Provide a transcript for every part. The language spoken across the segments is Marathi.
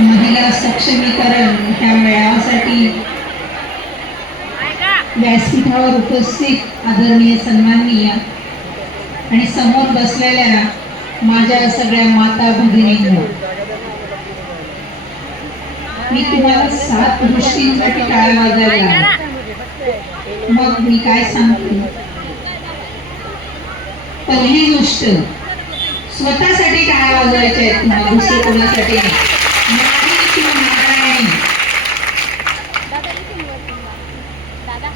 महिला सक्षमीकरण ह्या मेळाव्यासाठी व्यासपीठावर उपस्थित आदरणीय सन्माननीय आणि समोर बसलेल्या माझ्या सगळ्या माता भगिनींनो, मी तुम्हाला 7 गोष्टींसाठी टाळ्या वाजवायला मग मी काय सांगते. पहिली गोष्ट, स्वतःसाठी टाळ्या वाजवायच्या आहेत तुम्हाला, दुसरं कोणासाठी नाही.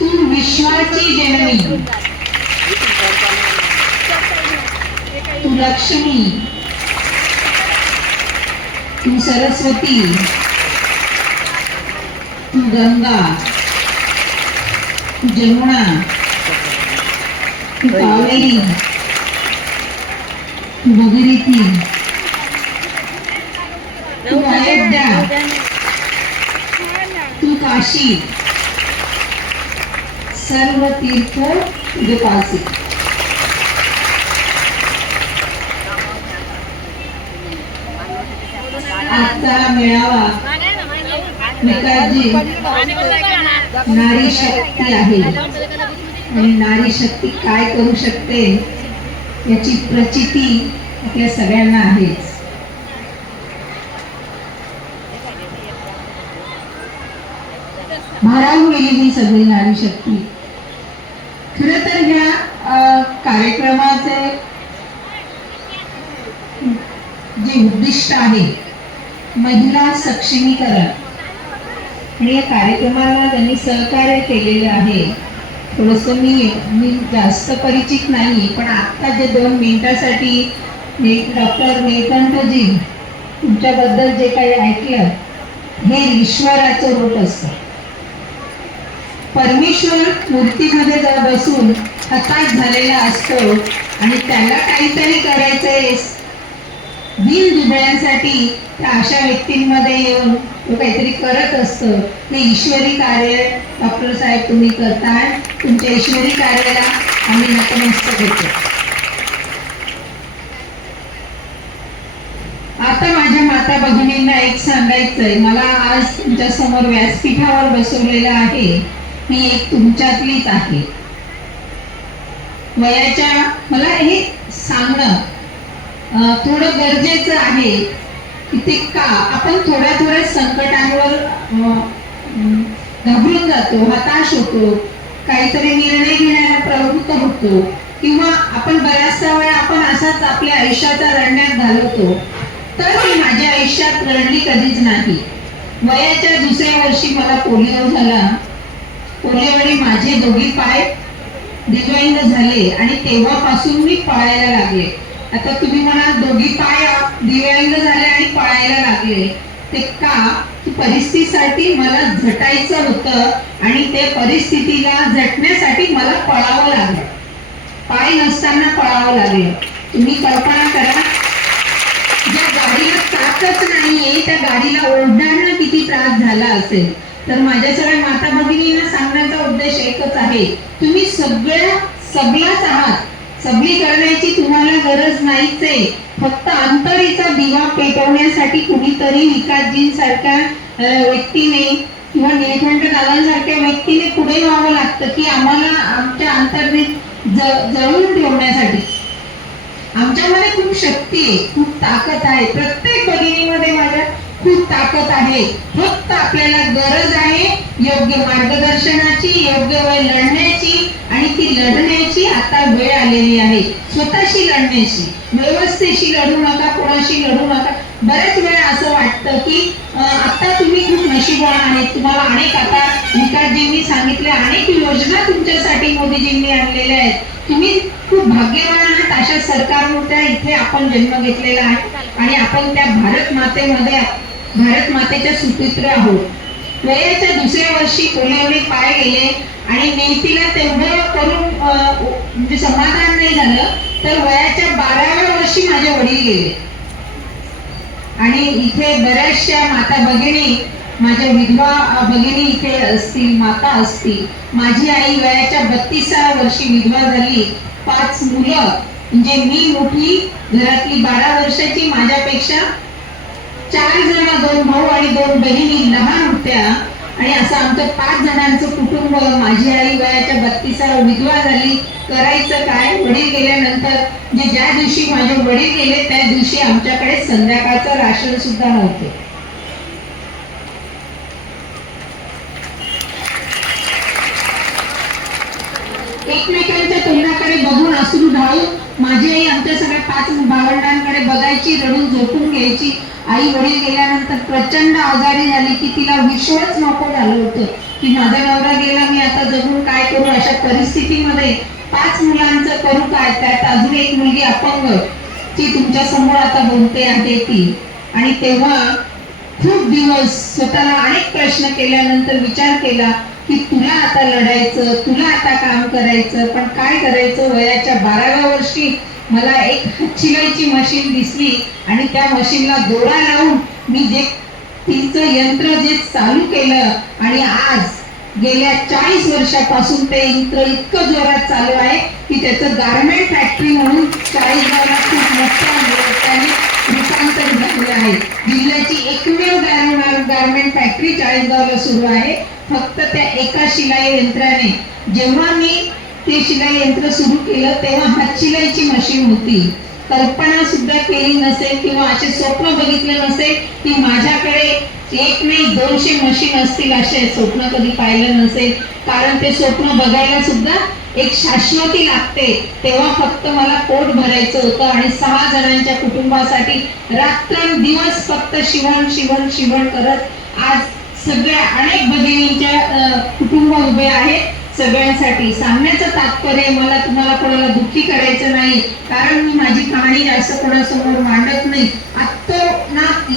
तू विश्वाची जननी, तू लक्ष्मी, तू सरस्वती, तू गंगा, तू जमुना, तू कावेरी, तू भगीरथी, तू अयोध्या, तू काशी, सर्व तीर्थ तुझे पासी. आजचा मेळावा विकासजी नारी शक्ती आहे आणि नारी शक्ती काय करू शकते याची प्रचिती आपल्या सगळ्यांना आहेच. भारावून गेली ही सगळी नारी शक्ती. खरं तर ह्या कार्यक्रमाचे जे उद्दिष्ट आहे महिला सक्षमीकरण, आणि या कार्यक्रमाला त्यांनी सहकार्य केलेलं आहे. थोडंसं मी जास्त परिचित नाही, पण आत्ता जे 2 मिनिटासाठी डॉक्टर नीलकंठजी तुमच्याबद्दल जे काही ऐकलं, हे ईश्वराचं रूप असतं. परमेश्वर मूर्तीमध्ये जर बसून हताश झालेला असतो आणि त्याला काहीतरी करायचंय दीनदुबळ्यांसाठी, त्या अशा व्यक्तींमध्ये येऊन तो काहीतरी करत असतो. हे ईश्वरी कार्य डॉक्टर साहेब तुम्ही करताय. तुमच्या ईश्वरी कार्याला आम्ही नतमस्तक होतो. आता माझ्या माता भगिनींना एक सांगायचंय. मला आज तुमच्या समोर व्यासपीठावर बसवलेलं आहे, मी एक तुमच्यातलीच आहे. वयाच्या मला हे सांगणं थोडं गरजेचं आहे की ते का आपण थोड्या संकटांवर घाबरून जातो, हताश होतो, काहीतरी निर्णय घेण्याला प्रवृत्त होतो, किंवा आपण बऱ्याचसा वेळा आपण असाच आपल्या आयुष्याचा रडण्यात घालवतो. तर मी माझ्या आयुष्यात रडली कधीच नाही. वयाच्या 2ऱ्या वर्षी मला पोलिओ झाला. पोलिओमुळे माझे 2 पाय दिव्यांग झाले आणि तेव्हापासून मी पळायला लागले. आता तुम्ही म्हणा 2 पाय दिव्यांग झाले आणि पळायला लागले, ते का? परिस्थितीसाठी मला झटायचं होतं आणि ते परिस्थितीला झटण्यासाठी मला पळावं लागलं. पाय नसताना पळावं लागलं. तुम्ही कल्पना करा, ज्या गाडीला चाकच नाहीये त्या गाडीला ओढण्याला किती त्रास झाला असेल. तर माझ्या सगळ्या माता भगिनींना सांगण्याचा उद्देश एकच आहे, तुम्ही सबलाच आहात. सबली करण्याची तुम्हाला गरज नाहीच आहे. फक्त अंतरीचा दिवा पेटवण्यासाठी कुणीतरी विकासजींसारख्या व्यक्तीने किंवा नीलकंठ दादांसारख्या व्यक्तीने पुढे व्हावं लागतं की आम्हाला आमच्या अंतर्ने जळवून ठेवण्यासाठी. आमच्यामध्ये खूप शक्ती आहे, खूप ताकद आहे. प्रत्येक भगिनीमध्ये माझ्या खूप ताकद आहे. फक्त आपल्याला गरज आहे योग्य मार्गदर्शनाची, योग्य वेळ लढण्याची, आणि ती लढण्याची आता वेळ आलेली आहे. स्वतःशी लढण्याची, व्यवस्थेशी लढू नका, कोणाशी लढू नका. बऱ्याच वेळा असं वाटतं की आता तुम्ही खूप नशीबवान आहेत, तुम्हाला अनेक आता विकासजींनी सांगितले अनेक योजना तुमच्यासाठी मोदीजींनी आणलेल्या आहेत. तुम्ही खूप भाग्यवान आहात. अशा सरकारमध्ये इथे आपण जन्म घेतलेला आहे आणि आपण त्या भारत मातेच्या सुपुत्र आहोत. वयाच्या 2ऱ्या वर्षी पोलिओने पाय गेले आणि नेतीला तेवढं करून म्हणजे समाधान नाही झालं, तर वयाच्या 12व्या वर्षी माझे वडील गेले. आणि इथे बऱ्याचशा माता भगिनी, माझ्या विधवा भगिनी इथे असतील, माता असतील. माझी आई वयाच्या 32व्या वर्षी विधवा झाली. 5 मुलं, म्हणजे मी मोठी, घरातली 12 वर्षाची, माझ्यापेक्षा 4 जण, 2 भाऊ आणि 2 बहिणी लहान होत्या आणि असं आमचं 5 जणांचं कुटुंब. माझी आई वयाच्या 32 विधवा झाली. करायचं काय? वडील गेल्यानंतर म्हणजे ज्या दिवशी माझे वडील गेले त्या दिवशी आमच्याकडे संध्याकाळचं राशन सुद्धा नव्हतं. एकमेकांच्या तोंडाकडे बघून अश्रू ढाळून माझी आई आमच्या सगळ्या 5 भावंडांकडे बघायची, रडून झोपून घ्यायची. आई वडील गेल्यानंतर प्रचंड आजारी झाली की तिला विश्वास नको झालं होतं की माझा नवरा गेला, मी आता जगून काय करू. अशा परिस्थितीमध्ये 5 मुलांचं करू काय. त्यात अजून एक मुलगी अपंग ती तुमच्या समोर आता बोलते आहे ती. आणि तेव्हा खूप दिवस स्वतःला अनेक प्रश्न केल्यानंतर विचार केला की तुला आता लढायचं, तुला आता काम करायचं, पण काय करायचं. वयाच्या 12व्या वर्षी मला एक शिलाईची मशीन दिसली आणि त्या मशीनला दोरा लावून मी जे तिचं यंत्र जे चालू केलं आणि आज गेल्या 40 वर्षापासून ते यंत्र इतकं जोरात चालू आहे की त्याचं गारमेंट फॅक्टरी म्हणून 40 गावात खूप मोठ्या रूपांतर झाले आहे. जिल्ह्याची एकमेव गारमेंट फॅक्टरी 40 गावाला सुरू आहे. फक्त त्या एका शिलाई यंत्राने. जेव्हा मी ते शिलाई यंत्र सुरू केलं तेव्हा हातशिलाईची मशीन होती. कल्पना सुद्धा केली नसेल किंवा असे स्वप्न बघितले नसेल की माझ्याकडे 1 नाही 200 मशीन असतील, असे स्वप्न कधी पाहिलं नसेल. कारण ते स्वप्न बघायला सुद्धा एक शाश्वती लागते. तेव्हा फक्त मला पोट भरायचं होतं आणि 6 जणांच्या कुटुंबासाठी रात्रंदिवस फक्त शिवण करत आज सगळ्या अनेक भगिनींच्या कुटुंब उभे आहेत. सगळ्यांसाठी सांगण्याचं तात्पर्य मला तुम्हाला कोणाला दुःखी करायचं नाही, कारण मी माझी कहाणी जास्त कोणासमोर मांडत नाही.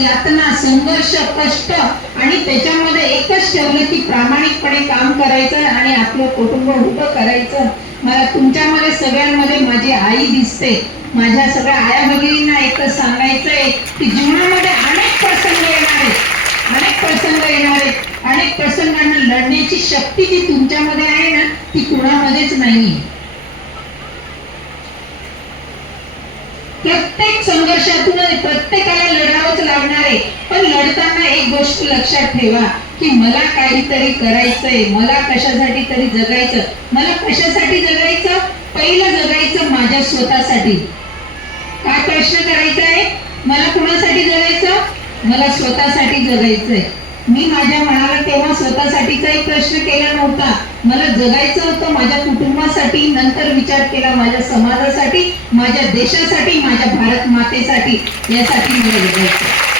यातना, संघर्ष, कष्ट आणि त्याच्यामध्ये एकच ठेवलं की प्रामाणिकपणे काम करायचं आणि आपलं कुटुंब उभं करायचं. मला तुमच्यामध्ये सगळ्यांमध्ये माझी आई दिसते. माझ्या सगळ्या आया भगिनींना एकच सांगायचंय की जीवनामध्ये अनेक प्रसंग येणार आहेत, अनेक प्रसंगांना लढण्याची शक्ती जी तुमच्यामध्ये आहे ना ती कुणामध्येच नाही. प्रत्येक संघर्षातून प्रत्येकाला लढावंच लागणार आहे. पण लढताना एक गोष्ट लक्षात ठेवा की मला काहीतरी करायचंय, मला कशासाठी तरी जगायचं. मला कशासाठी जगायचं? पहिलं जगायचं माझ्या स्वतःसाठी. काय प्रश्न करायचा आहे? मला कुणासाठी जगायचं? मला स्वतःसाठी जगायचंय. मी माझ्या मनाला तेव्हा स्वतःसाठीचाही प्रश्न केला नव्हता. मला जगायचं होतं माझ्या कुटुंबासाठी. नंतर विचार केला माझ्या समाजासाठी, माझ्या देशासाठी, माझ्या भारत मातेसाठी. यासाठी मला जगायचं.